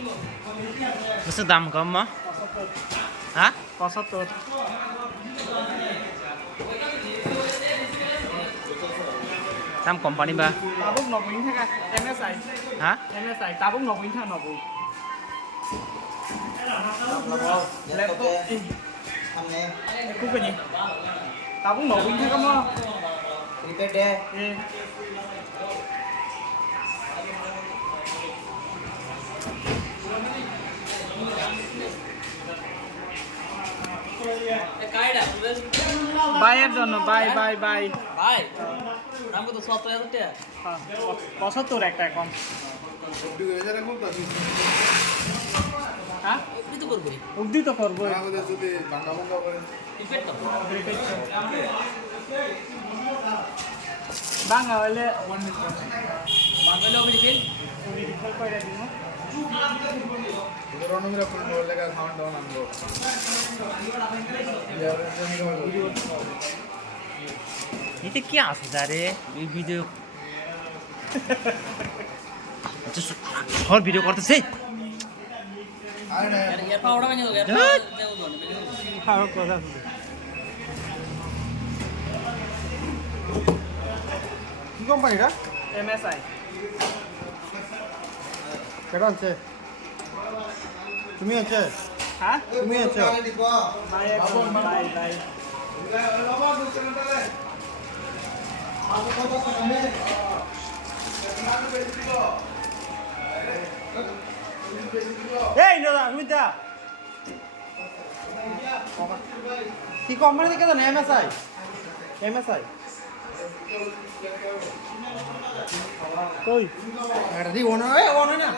Masa দাম কম মা হ্যাঁ 75 দাম কোম্পানি বা tabung 90 থাকা MSI হ্যাঁ MSI tabung 90 থাকা 90 laptop সামনে ku kani tabung 90 থাকা mo রিপেট দে eh বাইয়ের জন্য বাই বাই বাই ভাই দাম কত 70000 টাকা 75 একটা কম হ্যাঁ আপনি তো করবেন উদ্দি তো করবো টিকেট তো বাংলা হইলে বাংলা হবে টিকেট রিফার করে দিব এটা কি আছে যারে এই ভিডিও আচ্ছা সর ভিডিও করতেছে এর পাওড়া বানিয়ে দাও এর নেও দাও খারাপ কথা কি কোম্পানিটা MSI কেডা আছে তুমি আছে হ্যাঁ তুমি আছে বাই এখন বাই বাই এই দাদা তুমি দা কি কোম্পানি থেকে জানো এমএসআই এমএসআই কই এটা দি ওনা এ ওনা না